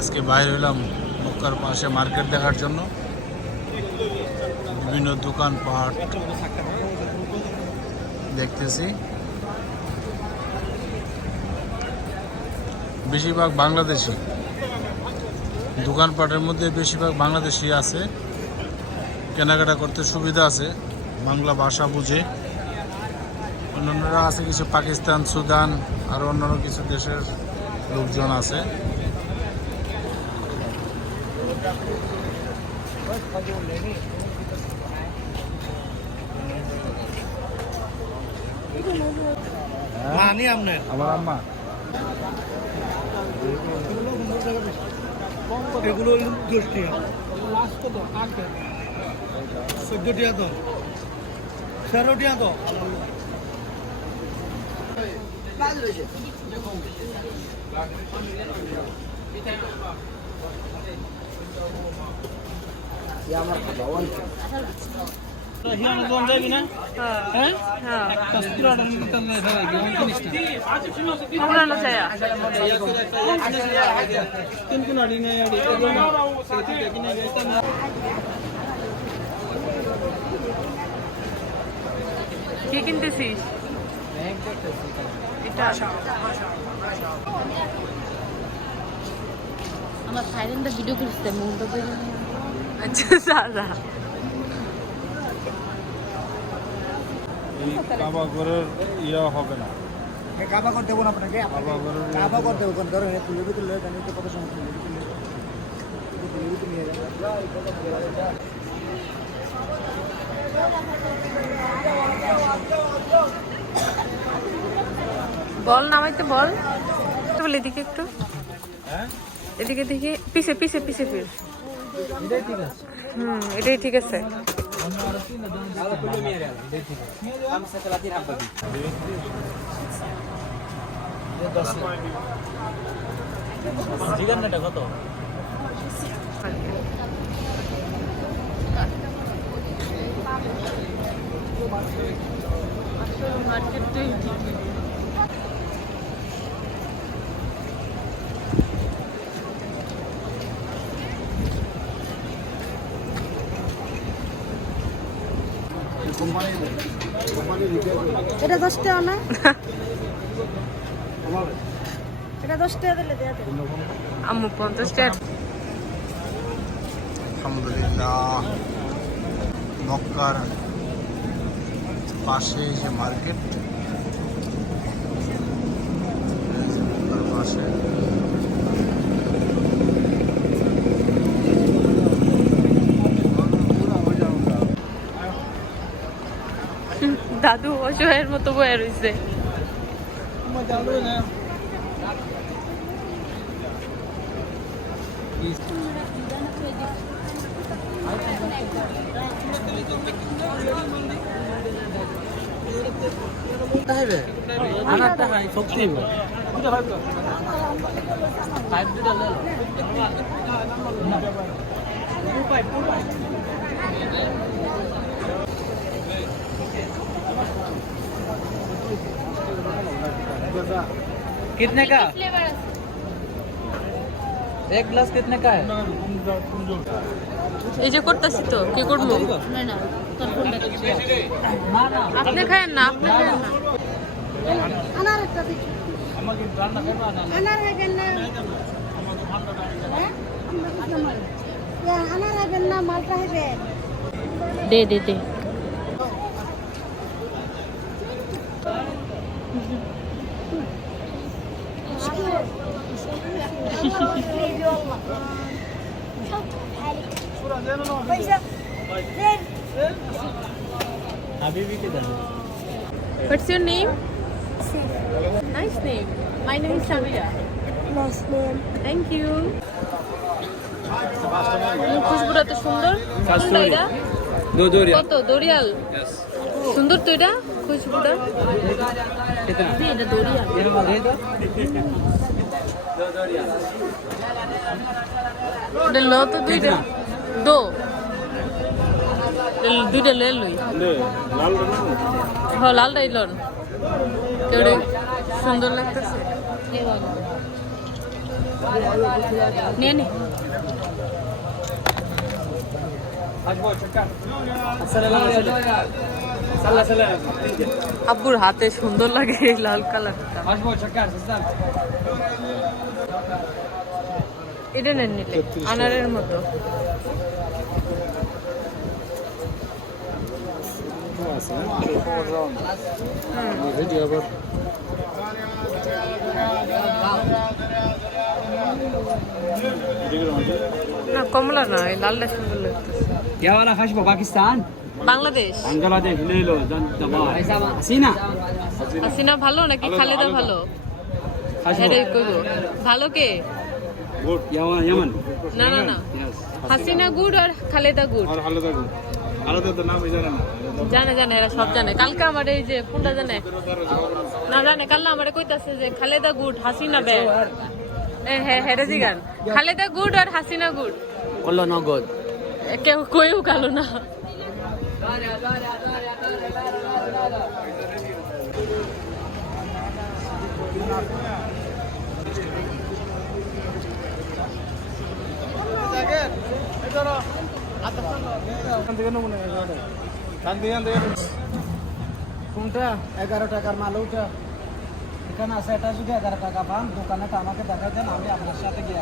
আজকে বাইরে হলাম মক্কার পাশে মার্কেট দেখার জন্য। বিভিন্ন দোকানপাট দেখতেছি, বেশিরভাগ বাংলাদেশি। দোকানপাটের মধ্যে বেশিরভাগ বাংলাদেশি আছে, কেনাকাটা করতে সুবিধা আছে, বাংলা ভাষা বুঝে। অন্যান্যরা আছে কিছু পাকিস্তান, সুদান আর অন্যান্য কিছু দেশের লোকজন আছে। আমার আম্মা এগুলো 10 টাকা, 14 টাকা তো, 13 টাকা তো। কি কিনতেছিস? আমার থাইল্যান্ডে ভিডিও করতে মুন্ডা করে। আচ্ছা দাদা, এই কাবা ঘরের ইয়া হবে না, কাবা করতে দেবো না আপনাকে, কাবা ঘরের কাবা করতে দেবো। ধরো তুলে জানি তো কত সময় তুলে নিয়ে যাবে। বল নামাইতে বল। বল এদিকে একটু, এদিকে দেখি, পিছে পিছে পিছে ফির। এটাই ঠিক আছে। কত? মার্কেটটাই এটা 10 টাকা না? এটা 10 টাকা দিলে দেয়া যাবে। আম্মু 50 টাকা। আলহামদুলিল্লাহ, মক্কার পাশে যে মার্কেট, মক্কার পাশে দাদু অসহায়ের মতো বয়ে রয়েছে। कितने का? एक ग्लास कितने का है? এই যে করতেছি তো, কি করবো? না না, তোর ফোনটা আপনি খায়েন না, আপনি খায়েন না। আনার একটা দিচ্ছি। আনার হবেন না? আনার হবেন না, মালটা হবেন। দে দে দে। Habibi किधर है? What's your name? Nice name. My name is Samira. Nice name. Thank you. খুশবুটা তো সুন্দর। কোনটা এটা? কত? দরিয়াল? সুন্দর তো এটা খুশবুটা। এটা দরিয়াল। এটা লো তো দুইটা। দো। দুইটা লে লই। হ্যাঁ, লালটাই লন। কেউরে সুন্দর লাগতেছে। নিয়ে নি আব্বুর হাতে সুন্দর লাগে এই লাল কালারটা এটা নেন নিলে আনারের মতো না কমলা না এই লালটা সুন্দর লাগতেছে क्या वाला खाशबो पाकिस्तान বাংলাদেশ बांग्लादेश ले लो हसीना হাসিনা ভালো নাকি খালেদা ভালো खाशबो এটাই কইবো ভালো কে यमन না না না হাসিনা গুড আর খালেদা গুড আর আলাদা গুণ আলাদা তো নাম জানে না জানে জানে এরা সব জানে কালকে আমার এই যে ফোনটা জানে না জানে কাল না আমারে কইতাছে যে খালেদা গুড হাসিনা ব্যাড হ্যাঁ হ্যাঁ রেজি গান খালেদা গুড আর হাসিনা গুড والله no good কেউ কইও কালো না কোনটা 11 টাকার মাল ওটা এখানে আছে এটা যদি 11 টাকা পান দোকানে তো আমাকে দেখাই দেন আমি আপনার সাথে গিয়ে